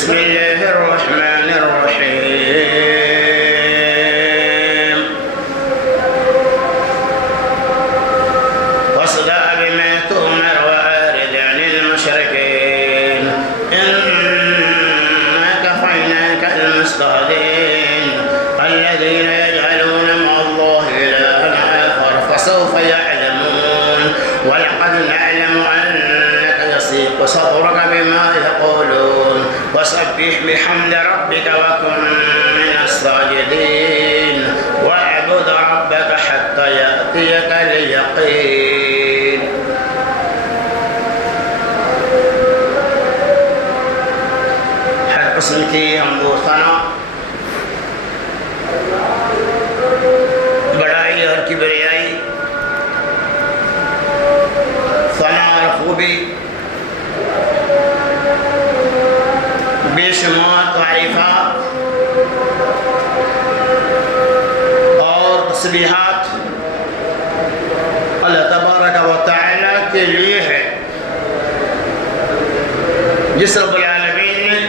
بسم الله الرحمن الرحيم واصدع بما تؤمر وأعرض عن المشركين إنا كفيناك المستهزئين الذين يجعلون مع الله إلها آخر فسوف يعلمون ولقد نعلم أنك يضيق صدرك بما يقولون وسبح بحمد ربك وكن من الساجدين واعبد ربك حتى يأتيك اليقين. ہر قسم کی حمد و ثنا، بڑائی اور کبریائی، ثنا اور خوبی، بے شمار تعریفات اور تسبیحات اللہ تبارک و تعالی کے لیے ہے، جس رب العالمین نے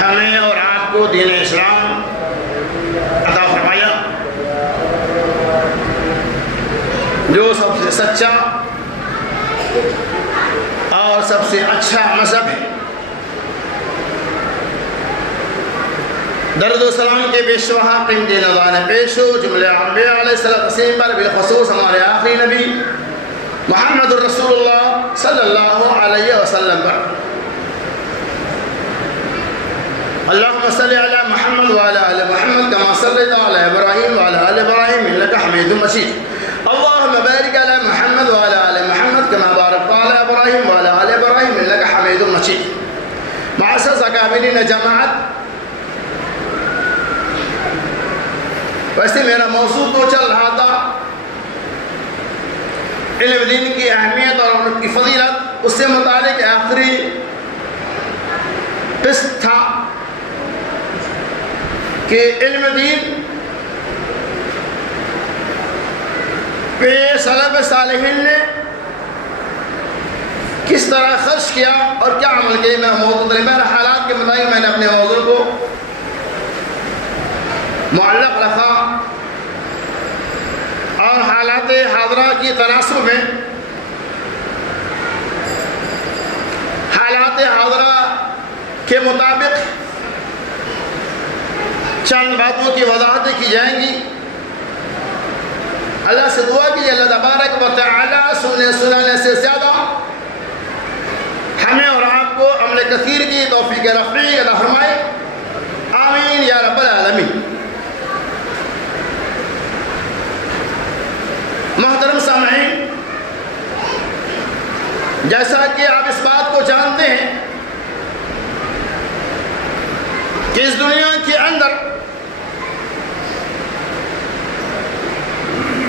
ہمیں اور آپ کو دین اسلام عطا فرمایا، جو سب سے سچا اور سب سے اچھا مذہب ہے۔ درود و سلام کے بیشوہا قیمتی نظران پیش ہو جملے انبیاء علیہ السلام پر، بالخصوص ہمارے آخری نبی محمد الرسول اللہ صلی اللہ علیہ وسلم پر۔ اللہم صلی علی محمد وعلی آل محمد کما صلیت علی ابراہیم وعلی آل ابراہیم انک حمید مجید۔ اللہم بارک علی محمد وعلی آل محمد کما بارکت علی ابراہیم وعلی آل ابراہیم انک حمید مجید۔ معزز اکابرین جماعت، ویسے میرا موضوع تو چل رہا تھا علم دین کی اہمیت اور ان کی فضیلت، اس سے متعلق آخری قسط تھا کہ علم دین پہ سلف صالحین نے کس طرح خرچ کیا اور کیا عمل کیا۔ میں موضوع میرے حالات کے مطابق میں نے اپنے موضوع کو معلق رکھا اور حالات حاضرہ کی تناسب میں حالات حاضرہ کے مطابق چند باتوں کی وضاحتیں کی جائیں گی۔ اللہ سے دعا کی اللہ تبارک و تعالی سننے سے زیادہ ہمیں اور آپ کو عمل کثیر کی توفیق رفیع عطا فرمائے، آمین یا رب العالمین۔ محترم سامعین، جیسا کہ آپ اس بات کو جانتے ہیں کہ اس دنیا کے اندر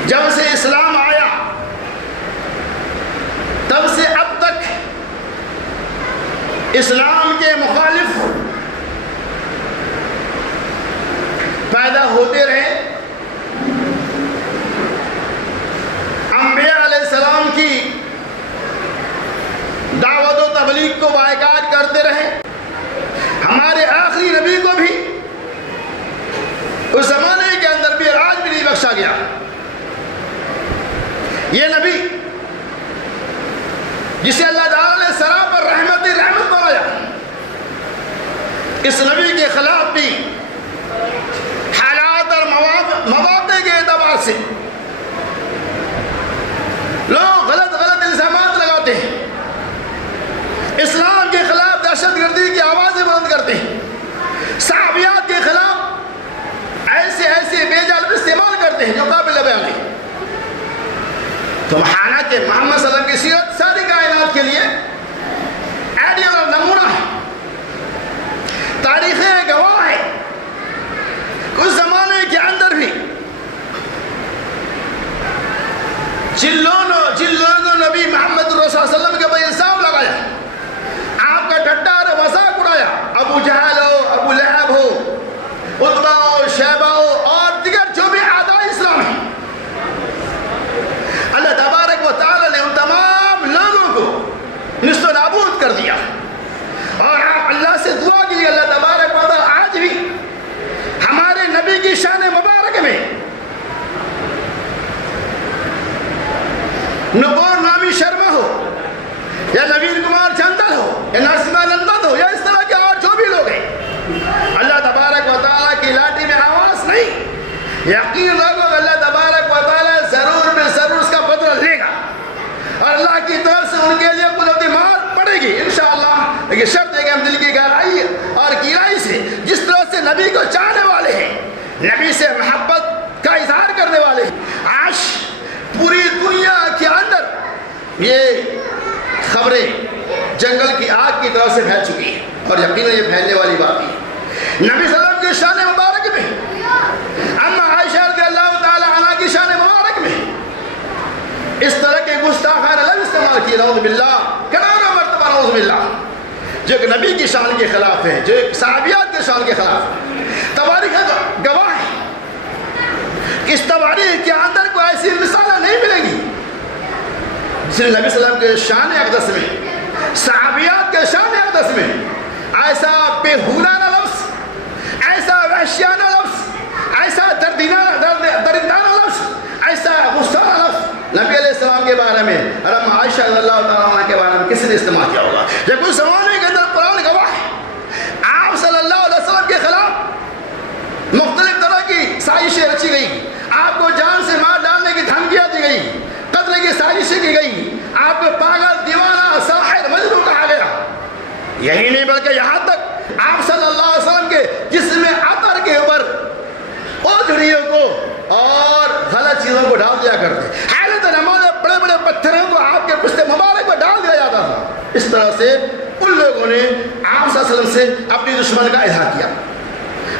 جب سے اسلام آیا تب سے اب تک اسلام کے مخالف پیدا ہوتے رہے۔ انبیاء علیہ السلام کی دعوت و تبلیغ کو بائیکاٹ کرتے رہے۔ ہمارے آخری نبی کو بھی اس زمانے کے اندر بھی راج بھی نہیں بخشا گیا۔ یہ نبی جسے اللہ تعالیٰ نے سرا پر رحمت بنایا، اس نبی کے خلاف بھی حالات اور مواقع کے اعتبار سے لوگ غلط الزامات لگاتے ہیں، اسلام کے خلاف دہشت گردی کی آوازیں بلند کرتے ہیں، صحابیات کے خلاف ایسے بیجا لفظ استعمال کرتے ہیں جو قابل بیان نہیں۔ تو حالانکہ محمد صلی اللہ علیہ وسلم کی سیرت ساری کائنات کے لیے آئیڈیل اور نمونہ ہے، تاریخیں گواہ ہے۔ اس زمانے کے اندر بھی جن لوگوں نبی محمد رسول صلی اللہ علیہ وسلم کے بھائی الزام لگایا، آپ کا ٹھٹا اور مذاق اڑایا، ابو جہل ہو، ابو لہب ہو، عتبہ ہو، شیبہ ہو اور دیگر جو بھی اعداء اسلام ہیں، اللہ تبارک و تعالی نے ان تمام لوگوں کو نصف و نابود کر دیا۔ نپور نامی شرما ہو یا نوین کمار چندر ہو یا نرسمہ نندن ہو یا اس طرح کے اور جو بھی لوگ ہیں، اللہ تبارک و تعالیٰ کی لاٹھی میں آواز نہیں. یقین رکھو اللہ تبارک و تعالیٰ ضرور بے ضرور اس کا بدلہ لے گا، اور اللہ کی طرف سے ان کے لیے قدرتی مار پڑے گی انشاءاللہ. لیکن شرط ہے کہ ہم دل کی گہرائی اور گہرائی سے جس طرح سے نبی کو چاہنے والے ہیں، نبی سے محبت کا اظہار کرنے والے ہیں، آج پوری دنیا کے اندر یہ خبریں جنگل کی آگ کی طرف سے پھیل چکی ہیں، اور یقیناً یہ پھیلنے والی بات ہے. نبی صلی اللہ علیہ وسلم کی شان مبارک میں، اما عائشہ رضی اللہ تعالی عنہ کی شان مبارک میں اس طرح کے گستاخانہ لفظ استعمال کیے، نعوذ باللہ، کنارہ مرتبہ نعوذ باللہ، جو کہ نبی کی شان کے خلاف ہیں، جو صحابیات کے شان کے خلاف ہیں. تواریخ گواہ ہے، اس تواریخ کے اندر کوئی ایسی مثالیں نہیں ملیں گی جس نے نبی صلی اللہ علیہ وسلم کے شان اقدس میں، صحابیات کے شان اقدس میں ایسا بےہودانہ لفظ، ایسا وحشیانہ لفظ، ایسا درندانہ لفظ، ایسا غصانہ لفظ نبی علیہ السلام کے بارے میں اور ہم عائشہ رضی اللہ تعالیٰ عنہ کے بارے میں کسی نے استعمال کیا ہوگا؟ جب اس زمانے کے اندر قرآن گواہ ہے، آپ صلی اللہ علیہ وسلم کے خلاف مختلف طرح کی سازشیں رچی گئی، آپ کو جان سے مار ڈالنے کی دھمکیاں دی گئی، قتل کی سازشیں کی گئی، آپ کو پاگل، دیوانہ، ساحر، مجنون کہا گیا. یہی نہیں بلکہ یہاں تک آپ صلی اللہ علیہ وسلم کے جسم عطر کے اوپر اوجھڑیوں کو اور غلط چیزوں کو ڈال دیا کرتے، حالت نماز بڑے بڑے پتھروں کو آپ کے پشت مبارک میں ڈال دیا جاتا تھا. اس طرح سے ان لوگوں نے آپ صلی اللہ علیہ وسلم سے اپنی دشمن کا اظہار کیا،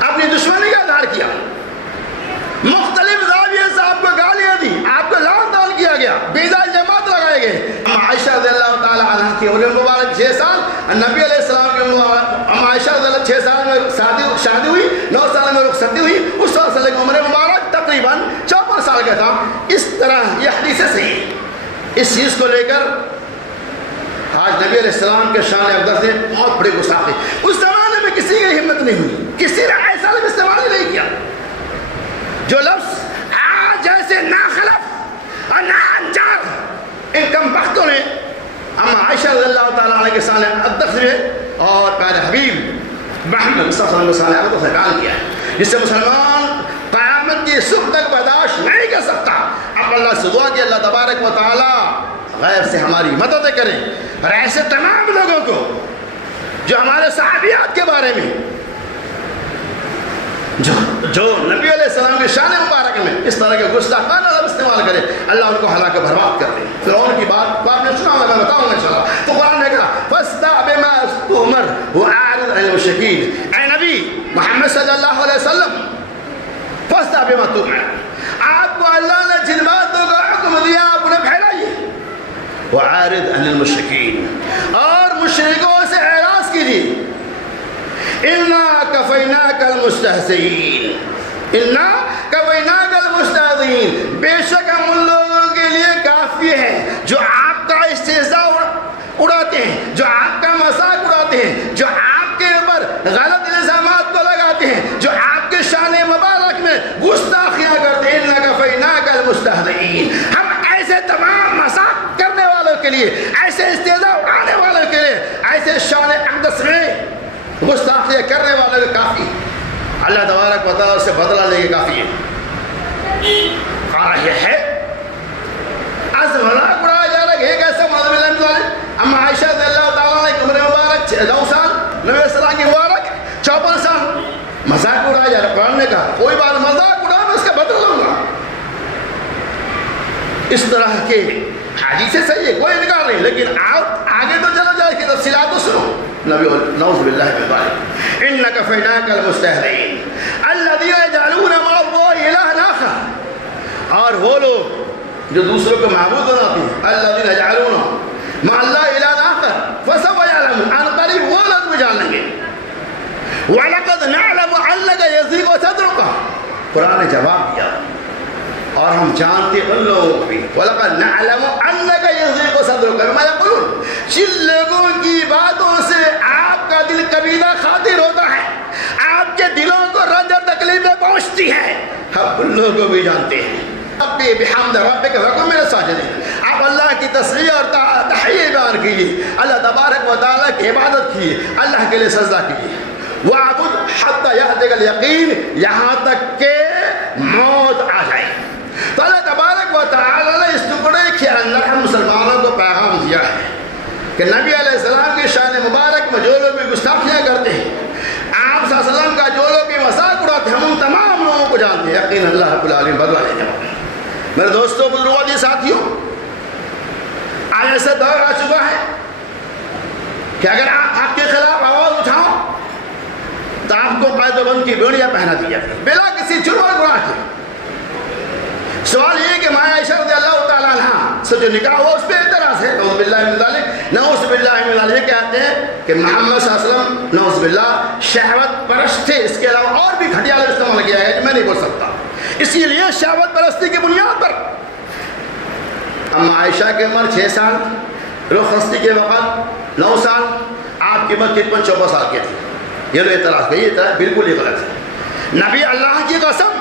اپنی دشمنی کا اظہار کیا، مختلف زاویے سے آپ کو گالیاں دی، آپ کو لعن طعن کیا گیا، بیضا الزامات لگائے گئے. عائشہ رضی اللہ تعالیٰ عنہ کی عمر مبارک 6 سال، نبی علیہ السلام کی عائشہ رضی اللہ 6 سال میں شادی ہوئی، 9 سال میں رخصتی ہوئی، اس صلی اللہ علیہ وسلم کی عمر مبارک تقریباً 54 سال کا تھا. اس طرح یہ حدیث صحیح اس چیز کو لے کر آج نبی علیہ السلام کے شان اقدس سے بہت بڑے گستاخ ہیں. اس زمانے میں کسی کی ہمت نہیں ہوئی، کسی نے ایسا لفظ استعمال ہی نہیں کیا جو لفظ آج جیسے ناخلف اور ناانجار ان کم بختوں نے اما عائشہ رضی اللہ تعالیٰ عنہ کے شان اقدس میں اور پیارے حبیب محمد صلی اللہ علیہ وسلم کے شان اقدس سے بیان کیا ہے، جس سے مسلمان قیامت کی صبح تک برداشت نہیں کر سکتا. اب اللہ سے دعا کہ اللہ تبارک و تعالیٰ غیب سے ہماری مدد کریں، اور ایسے تمام لوگوں کو جو ہمارے صحابیات کے بارے میں جو نبی علیہ السلام کے شان مبارک میں اس طرح کے گستاخانہ لفظ استعمال کرے، اللہ ان کو ہلاک برباد کر دے. فرعون کی بات آپ نے سنا ہوگا، میں بتاؤں گا انشاءاللہ. تو قرآن نے کہا فاصدع بما تؤمر واعرض عن المشرکین، اے نبی محمد صلی اللہ علیہ وسلم فاصدع بما تؤمر، آپ کو اللہ نے جن باتوں کا حکم دیا آپ انہیں پھیلائیے، واعرض عن المشرکین، اور مشرکوں سے اعراض کیجیے. اِنَّا كَفَيْنَاكَ الْمُسْتَهْزِئِينَ، اِنَّا كَفَيْنَاكَ الْمُسْتَهْزِئِينَ، بے شک ہم ان لوگوں کے لیے کافی ہے جو آپ کا استہزاء اڑاتے ہیں، جو آپ کا مذاق اڑاتے ہیں، جو آپ کے اوپر غلط الزامات کو لگاتے ہیں، جو آپ کے شان مبارک میں گستاخیاں کرتے ہیں. اِنَّا كَفَيْنَاكَ الْمُسْتَهْزِئِينَ، ہم ایسے تمام مذاق کرنے والوں کے لیے، ایسے استہزاء اڑانے والوں کے لیے، ایسے شان اقدس میں گستاخیاں کرنے والوں کے کافی، اللہ تبارک و تعالیٰ سے بدلہ لے کے کافی ہے. اور یہ ہے از مذاق اڑایا جا رہا ہے. ایک ایسا معلوم اما عائشہ رضی اللہ تعالیٰ کی عمر مبارک 9 سال، نبی علیہ السلام کی مبارک 54 سال، مذاق اڑایا جا رہا ہے. قرآن نے کہا کوئی بات مذاق اڑا میں اس کا بدلہ لوں گا. اس طرح کے حدیثیں صحیح ہے، کوئی انکار نہیں، لیکن آپ آگے تو چلو جائے کہ تفصیلات تو سنو. نبی نعوذ باللہ من ذلک اِنَّا كَفَيْنَاكَ الْمُسْتَهْزِئِينَ الَّذِينَ يَجْعَلُونَ مَعَ اللَّهِ إِلَٰهًا آخَرَ، اور وہ لوگ جو دوسروں کو معبود بناتے ہیں، الَّذِينَ يَجْعَلُونَ مَعَ اللَّهِ إِلَٰهًا آخَرَ فَسَوْفَ يَعْلَمُونَ، عن قریب وہ لوگ بھی جان لیں گے. وَلَقَدْ نَعْلَمُ أَنَّكَ يَضِيقُ صَدْرُكَ، قرآن نے جواب دیا اور ہم جانتے ان لوگوں کو بھی. وَلَقَدْ نَعْلَمُ أَنَّكَ يَضِيقُ صَدْرُكَ بِمَا يَقُولُونَ، جن لوگوں کی باتوں سے آپ کا دل کبیرہ خاطر ہوتا ہے، آپ کے دلوں کو رنج اور تکلیفیں پہنچتی ہے، ہم ان لوگوں کو بھی جانتے ہیں. ربی بحمد ربک وکن من الساجدین، آپ اللہ کی تصویر اور تحیہ بیان کیجیے، اللہ تبارک و تعالیٰ کی عبادت کیجیے، اللہ کے لیے سجدہ کیجیے۔ وَاعْبُدْ حَتَّى يَأْتِيَكَ الْيَقِينُ، یہاں تک کہ موت آ جائے۔ تو اللہ تبارک و تعالیٰ نے اس ٹکڑے کے اندر ہم مسلمانوں کو پیغام دیا ہے کہ نبی علیہ السلام کی شان مبارک میں جو لوگ بھی گستاخیاں کرتے ہیں، آپ صلی اللہ علیہ وسلم کا جو لوگ بھی مذاق اڑاتے ہیں، ہم ان تمام لوگوں کو جانتے ہیں، یقین اللہ رب العالمین بدلہ لینے والا ہے۔ میرے دوستوں، بزرگوں، جی ساتھیوں، آج ایسا دور آ چکا ہے کہ اگر آپ حق کے خلاف آواز اٹھاؤ تو آپ کو قید و بند کی بیڑیاں پہنا دی جاتی ہیں بلا کسی جرم اور گناہ کے۔ سوال یہ ہے کہ ماں عائشہ رضی اللہ تعالیٰ عنہ سے جو نکاح ہوا اس پہ اعتراض ہے، نعوذ باللہ من ذالک، نعوذ باللہ من ذالک، کہتے ہیں کہ محمد صلی اللہ علیہ وسلم نعوذ باللہ شہوت پرست تھے، اس کے علاوہ اور بھی گھٹیا لفظ استعمال کیا ہے جو میں نہیں بول سکتا۔ اسی لیے شہوت پرستی کی بنیاد پر اما عائشہ کی عمر 6 سال، رخ ہستی کے وقت 9 سال، آپ کی عمر تقریباً 14 سال کی تھی۔ یہ لو اعتراض ہے، یہ اعتراض بالکل ہی غلط ہے۔ نبی اللہ کی قسم،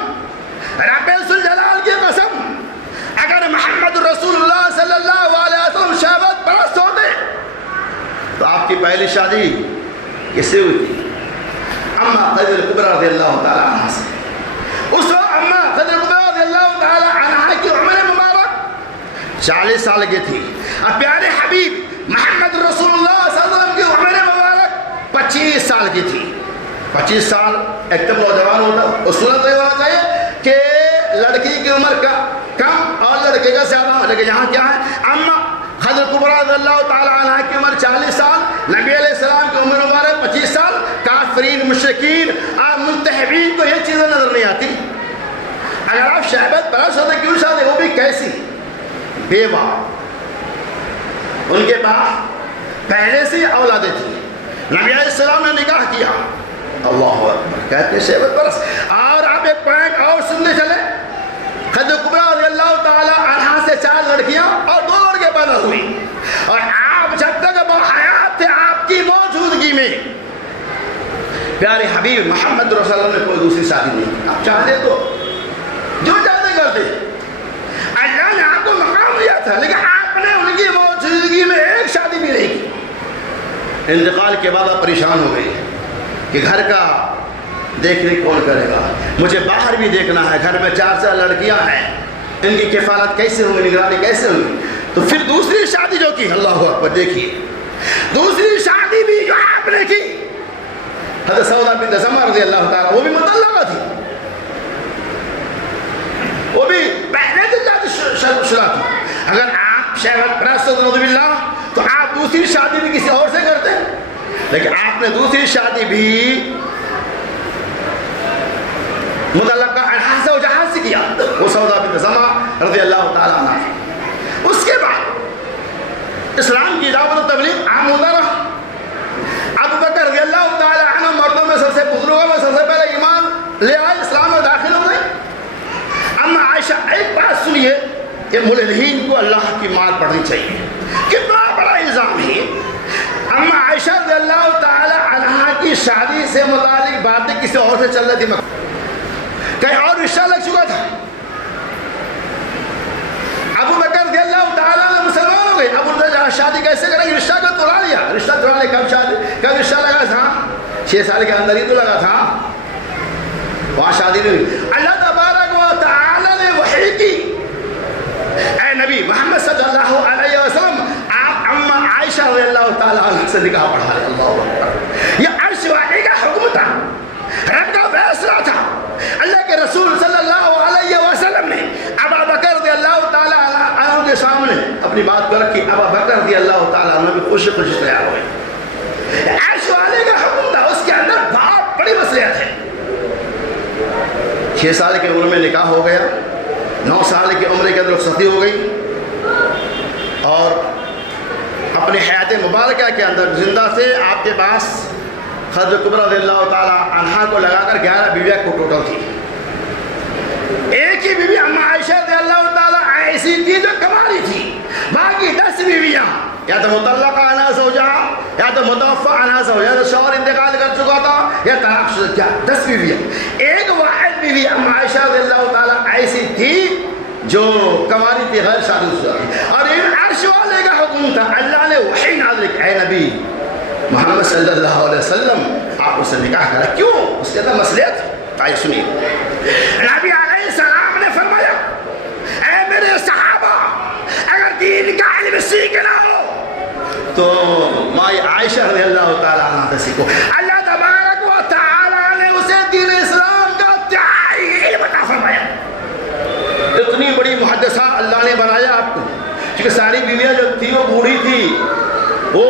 رب ذوالجلال کی قسم، اگر محمد رسول اللہ صلی اللہ علیہ وسلم شہوت پرست ہوتے تو آپ کی پہلی شادی کس سے ہوئی تھی؟ اما خدیجہ کبریٰ رضی اللہ تعالیٰ عنہ سے۔ اس وقت اما خدیجہ کبریٰ رضی اللہ تعالیٰ عنہ کی عمر مبارک 40 سال کی تھی۔ اب پیارے حبیب محمد رسول اللہ صلی اللہ علیہ وسلم کی عمر مبارک 25 سال کی تھی۔ 25 سال ایک دم نوجوان ہوتا، اور سنت یہ ہونا چاہیے کہ لڑکی کی عمر کا کم اور لڑکے کا زیادہ، لیکن یہاں کیا ہے، اما حضرت کبریٰ رضی اللہ تعالیٰ عنہ کی عمر 40 سال، نبی علیہ السلام کی عمر مبارک 25 سال۔ کافرین، مشرکین اور منتحبین کو یہ چیزیں نظر نہیں آتی۔ اگر آپ شہوت پرست ہوتے، کیوں شادی، وہ بھی کیسی؟ بیوہ، ان کے پاس پہلے سے اولادیں تھیں، نبی علیہ السلام نے نکاح کیا، اللہ اکبر، کہتے ہیں شہوت پرست۔ اور آپ ایک پوائنٹ اور سنتے چلے، خدیجہ کبریٰ رضی اللہ تعالیٰ عنہ سے 4 لڑکیاں اور 2 لڑکے پیدا ہوئی، اور آپ جب تک بحیات تھے آپ کی موجودگی میں پیارے حبیب محمد رسول اللہ نے کوئی دوسری شادی نہیں کی۔ آپ چاہتے تو جو چاہتے کرتے، اللہ نے آپ کو مقام دیا تھا، لیکن آپ نے ان کی موجودگی میں ایک شادی بھی نہیں کی۔ انتقال کے بعد آپ پریشان ہو گئی کہ گھر کا دیکھ ریکھ کون کرے گا، مجھے باہر بھی دیکھنا ہے، گھر میں 4 لڑکیاں ہیں، ان کی کفالت کیسے ہوگی، نگرانی کیسے ہوگی۔ تو پھر دوسری شادی جو کی، اللہ اکبر، دیکھیے دوسری شادی بھی جو آپ نے کی، حضرت سودا بنت زمعہ رضی اللہ تعالیٰ، وہ بھی مطلقہ تھی، وہ بھی پہلے سے شدہ تھی۔ اگر آپ شہوت پرست نعوذ باللہ تو آپ دوسری شادی بھی کسی اور سے کرتے ہیں، لیکن آپ نے دوسری شادی بھی مطلقہ عنہا سے و جہاز سے کیا، وہ سودا بنت زمعہ رضی اللہ تعالیٰ عنہ۔ اس کے بعد اسلام کی دعوت و تبلیغ عام ہوتا رہا۔ ابو بکر رضی اللہ تعالیٰ عنہ مردوں میں سب سے بزرگوں میں سب سے پہلے ایمان لے آئے، اسلام میں داخل ہو گئے۔ اما عائشہ، ایک بات سنیے کہ ملحدین کو اللہ کی مار پڑھنی چاہیے، کتنا بڑا الزام ہے۔ اما عائشہ رضی اللہ تعالیٰ عنہ کی شادی سے متعلق باتیں کسی اور سے چل رہی تھی، کہیں اور رشتہ لگ چکا تھا۔ ابو بکر رضی اللہ تعالیٰ عنہ مسلمان ہو گئے، ابو بکر شادی کیسے کریں گے، رشتہ کو توڑا لیا، رشتہ توڑا لیا، کب رشتہ لگا تھا؟ 6 سال کے اندر ہی تو لگا تھا، وہاں شادی نہیں ہوئی۔ اللہ تبارک و تعالیٰ نے وحی کی، اے نبی محمد صلی اللہ علیہ وسلم، آپ اما عائشہ رضی اللہ تعالیٰ عنہ سے نکاح پڑھا لیں۔ اللہ اکبر، یہ عرش والی کا حکم تھا، رب کا فیصلہ تھا۔ اللہ کے رسول صلی اللہ علیہ وسلم نے ابو بکر رضی اللہ تعالیٰ عنہ کے سامنے اپنی بات کو رکھی، ابو بکر رضی اللہ تعالیٰ عنہ بھی خوشی خوشی تیار ہوئے۔ عرش والے کا حکم تھا، اس کے اندر بہت بڑی مصلحت ہے۔ 6 سال کی عمر میں نکاح ہو گیا، 9 سال کی عمر کے اندر رخصتی ہو گئی، اور اپنی حیات مبارکہ کے اندر زندہ سے آپ کے پاس حضرت کبریٰ رضی اللہ تعالیٰ عنہ کو لگا کر 11 بیویاں کو ٹوٹل تھی۔ ایک ہی بیوی اما عائشہ رضی اللہ تعالیٰ ایسی تھی جو کمالی تھی، باقی 10 بیویاں یا تو مطلقہ عنہا زوجہ، یا تو متوفی عنہا زوجہ، یا تو شوہر انتقال کر چکا تھا، یا طلاق شدہ، کیا 10 بیویاں۔ ایک واحد بیوی اما عائشہ رضی اللہ تعالیٰ ایسی تھی جو کنواری تھی غیر شادی شدہ تھی، اور ان عرش والے کا حکم تھا، اللہ نے وحی نازل کی، اے نبی محمد صلی اللہ علیہ وسلم آپ اس سے نکاح کرا. کیوں؟ اس کے اندر مصلحت. آئیے سنیے، نبی علیہ السلام نے فرمایا اے میرے صحابہ، اگر دین کا علم سیکھنا ہو تو مائی عائشہ رضی اللہ تعالیٰ عنہ سے سیکھو. اللہ تبارک و تعالیٰ نے اسے دین اسلام کا انتہائی علم عطا فرمایا. اتنی بڑی محدثہ اللہ نے بنایا آپ کو، کیونکہ ساری بیویاں جو تھی وہ بوڑھی تھی، وہ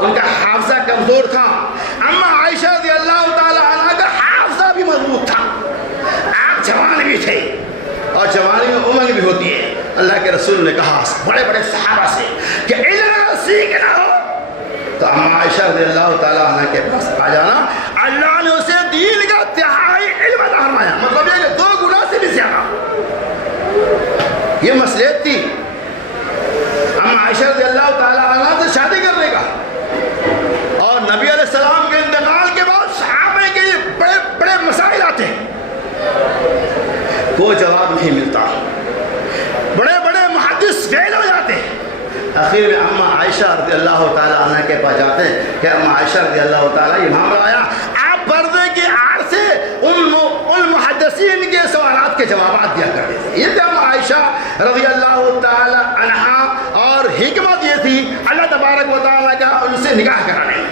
ان کا حافظہ کمزور تھا. اما عائشہ رضی اللہ تعالیٰ عنہ کا حافظہ بھی مضبوط تھا. آپ جوان بھی تھے، اور جوانی میں عمر بھی ہوتی ہے. اللہ کے رسول نے کہا بڑے بڑے صحابہ سے کہ علم سیکھنا ہو تو اما عائشہ رضی اللہ تعالیٰ عنہ کے پاس آ جانا. اللہ نے اسے دین کا انتہائی علم عطا فرمایا، مطلب یہ کہ 2 گنا سے بھی زیادہ. یہ مصلحت تھی اما عائشہ رضی اللہ تعالیٰ عنہ سے شادی کرنے کا. اور نبی علیہ السلام کے انتقال کے بعد صحابہ کے بڑے بڑے مسائل آتے ہیں، کوئی جواب نہیں ملتا، بڑے بڑے محدث فیل ہو جاتے ہیں. آخر میں اما عائشہ رضی اللہ تعالیٰ عنہ کے پاس جاتے ہیں کہ اما عائشہ رضی اللہ تعالیٰ یہ معاملہ آیا. آپ پردے کی آڑ سے ان محدثین کے سوالات کے جوابات دیا کرتے تھے. یہ تھے اما عائشہ رضی اللہ تعالیٰ عنہ، اور حکمت یہ تھی اللہ تبارک و تعالیٰ کا ان سے نکاح کرانے.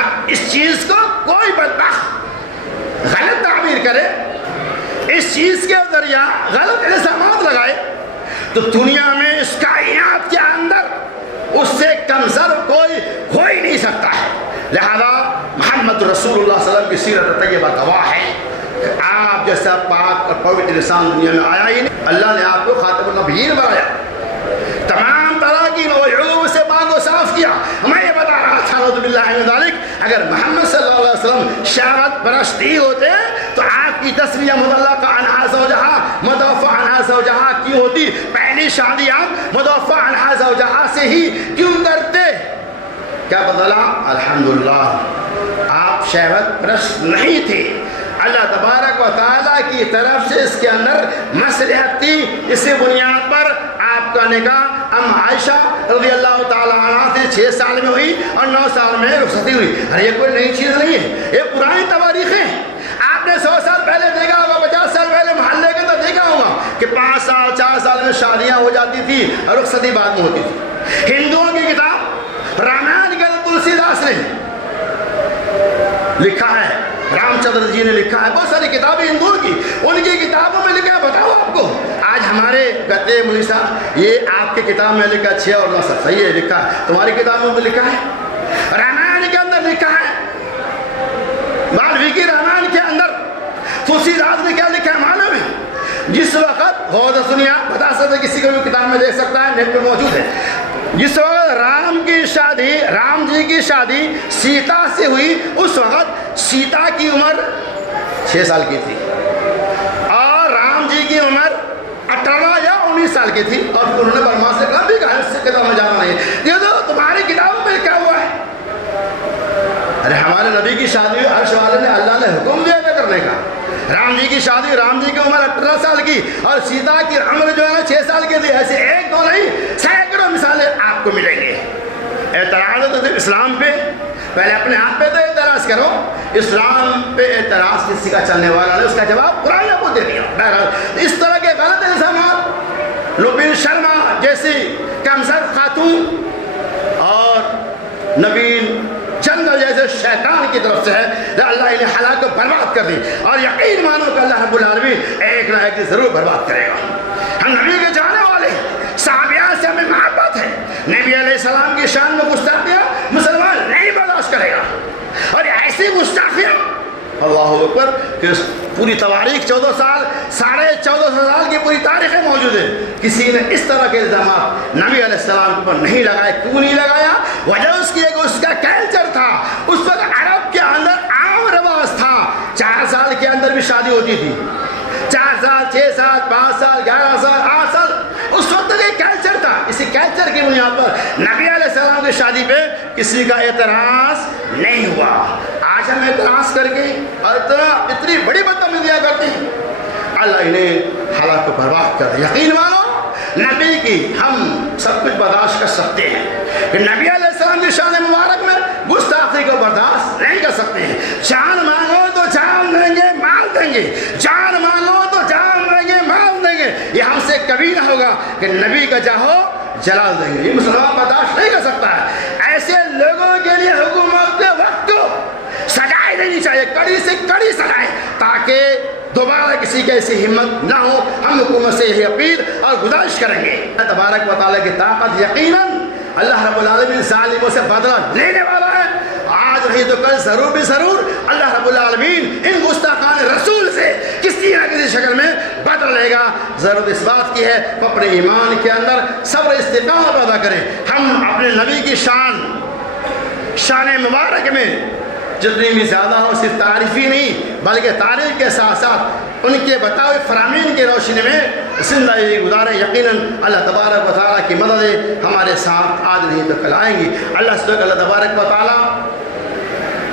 اب اس چیز کو کوئی بدبخت غلط تعبیر کرے، اس چیز کے ذریعہ غلط الزامات لگائے، تو دنیا میں اس کائنات کے اندر اس سے کمزور کوئی ہو ہی نہیں سکتا ہے. لہذا محمد رسول اللہ صلی اللہ علیہ وسلم کی سیرت طیبہ گواہ ہے. آپ جیسا پاک اور پوتر انسان دنیا میں آیا ہی نہیں. اللہ نے آپ کو خاتم النبیین بنایا، تمام طرح کی عیوب سے پاک و صاف کیا. میں یہ بتا رہا تھا نعوذ باللہ من ذالک، اگر محمد صلی اللہ علیہ وسلم شہوت پرست ہی ہوتے تو آپ کی تسمیہ مطلقہ عنہا زوجہا متوفی عنہا زوجہا کیوں ہوتی؟ پہلی شادی آپ متوفی عنہا زوجہا سے ہی کیوں کرتے؟ کیا بدلا؟ الحمدللہ آپ شہوت پرست نہیں تھے. اللہ تبارک و تعالیٰ کی طرف سے اس کے اندر مصلحت تھی. اسی بنیاد پر آپ کا نکاح ام عائشہ رضی اللہ تعالیٰ عنہ سے 6 سال میں ہوئی اور 9 سال میں رخصتی ہوئی. ارے یہ کوئی نئی چیز نہیں ہے، یہ پرانی تواریخیں. آپ نے 100 سال پہلے دیکھا ہوگا، 50 سال پہلے محلے کے اندر دیکھا ہوگا کہ 5 سال 4 سال میں شادیاں ہو جاتی تھی اور رخصتی بعد میں ہوتی تھی. ہندوؤں کی کتاب رامائن کے اندر تلسی داس نے لکھا ہے، رام چندر جی نے لکھا ہے، بہت ساری کتابیں ہندوؤں کی، ان کی کتابوں میں لکھا ہے. بتاؤ آپ کو آج ہمارے کہتے ہیں مولوی صاحب یہ آپ کی کتاب میں لکھا 6 اور 9 سال صحیح ہے لکھا ہے، تمہاری کتابوں میں لکھا ہے، رامائن کے اندر لکھا ہے، والمیکی رامائن کے اندر تلسی داس نے کیا لکھا ہے معلوم ہے؟ جس وقت غور سے سنیا، بتا سکتے کسی کو بھی کتاب میں دیکھ سکتا ہے، نیٹ پہ موجود ہے. جس وقت رام جی کی شادی سیتا سے ہوئی، اس وقت سیتا کی عمر 6 سال کی تھی اور رام جی کی عمر 18 یا 19 سال کی تھی. اور انہوں نے برما سے کہا بھی کہا اس سے کتاب میں جانا نہیں ہے، یہ تو تمہاری کتابوں میں کیا ہوا ہے. ارے ہمارے نبی کی شادی عرش والے نے اللہ نے حکم دیا تھا کرنے کا. رام جی کی شادی، رام جی کی عمر 18 سال کی اور سیتا کی عمر جو ہے 6 سال کی تھی. ایسے 1 2 نہیں، سینکڑوں مثالیں آپ کو ملیں گے. اعتراض تو اسلام پہ پہلے اپنے آپ پہ تو اعتراض کرو. اسلام پہ اعتراض کسی کا چلنے والا نہیں، اس کا جواب قرآن کو دے دیا. بہرحال اس طرح کے غلط الزامات لبین شرما جیسی کمزور خاتون اور نوین چندر جیسے شیطان کی طرف سے ہے، اللہ انہیں ہلاک و برباد کر دی. اور یقین مانو کہ اللہ رب العالمین ایک نہ ایک ضرور برباد کرے گا. ہم نبی کے جانے والے صحابیات سے ہمیں محبت ہے. نبی علیہ السلام کی شان میں گستاخیاں مسلمان نہیں برداشت کرے گا. اور ایسی گستاخیاں اللہ اکبر کہ پوری تواریخ 14 سال 14.5 سال کی پوری تاریخیں موجود ہیں. کسی نے اس طرح کے الزامات نبی علیہ السلام کے اوپر نہیں لگائے. کیوں نہیں لگایا؟ وجہ اس کی ہے کہ اس کا کلچر تھا. اس وقت عرب کے اندر عام رواج تھا 4 سال کے اندر بھی شادی ہوتی تھی. 4 سال 6 سال 5 سال 11 سال 8 سال اس وقت کا کلچر تھا. اسی کلچر کی بنیاد پر نبی علیہ السلام کی شادی پہ کسی کا اعتراض نہیں ہوا. آج ہم اعتراض کر کے اور اتنی بڑی بدتمیزیاں کرتے ہیں. اللہ انہیں حالات کو برباد کر دے۔ یقین مانو نبی کی ہم سب کچھ برداشت کر سکتے ہیں، کہ نبی علیہ السلام کی شان مبارک میں گستاخی کو برداشت نہیں کر سکتے ہیں۔ جان مانگو تو جان دیں گے، مال دیں گے، جان مانگو تو جان دیں گے، مال دیں گے، یہ ہم سے کبھی نہ ہوگا کہ نبی کا جاہو جلال دیں گے، یہ مسلمان برداشت نہیں کر سکتا ہے۔ ایسے لوگوں کے لیے حکومت کے وقت کو سزائیں دینی چاہیے، کڑی سے کڑی سزائیں، تاکہ دوبارہ کسی کی ایسی ہمت نہ ہو۔ ہم حکومت سے یہی اپیل اور گزارش کریں گے، تبارک و تعالیٰ کی طاقت یقیناً اللہ رب العالمین ظالموں سے بدلہ لینے والا ہے۔ آج نہیں تو کل ضرور بھی ضرور اللہ رب العالمین ان گستاخان رسول سے کسی نہ کسی شکل میں بدل لے گا۔ ضرورت اس بات کی ہے کہ اپنے ایمان کے اندر صبر استقامت پیدا کریں۔ ہم اپنے نبی کی شان مبارک میں جتنی بھی زیادہ ہو، صرف تعریفی نہیں بلکہ تعریف کے ساتھ ساتھ ان کے بتائے ہوئے فرامین کی روشنی میں زندگی گزاریں۔ یقیناً اللہ تبارک و تعالیٰ کی مدد ہمارے ساتھ آج نہیں تو کل آئیں گی۔ اللہ تبارک و تعالیٰ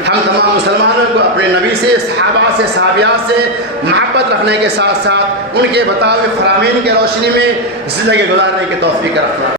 ہم تمام مسلمانوں کو اپنے نبی سے، صحابہ سے، صحابیات سے محبت رکھنے کے ساتھ ساتھ ان کے بتائے ہوئے فرامین کی روشنی میں زندگی گزارنے کی توفیق رکھنا۔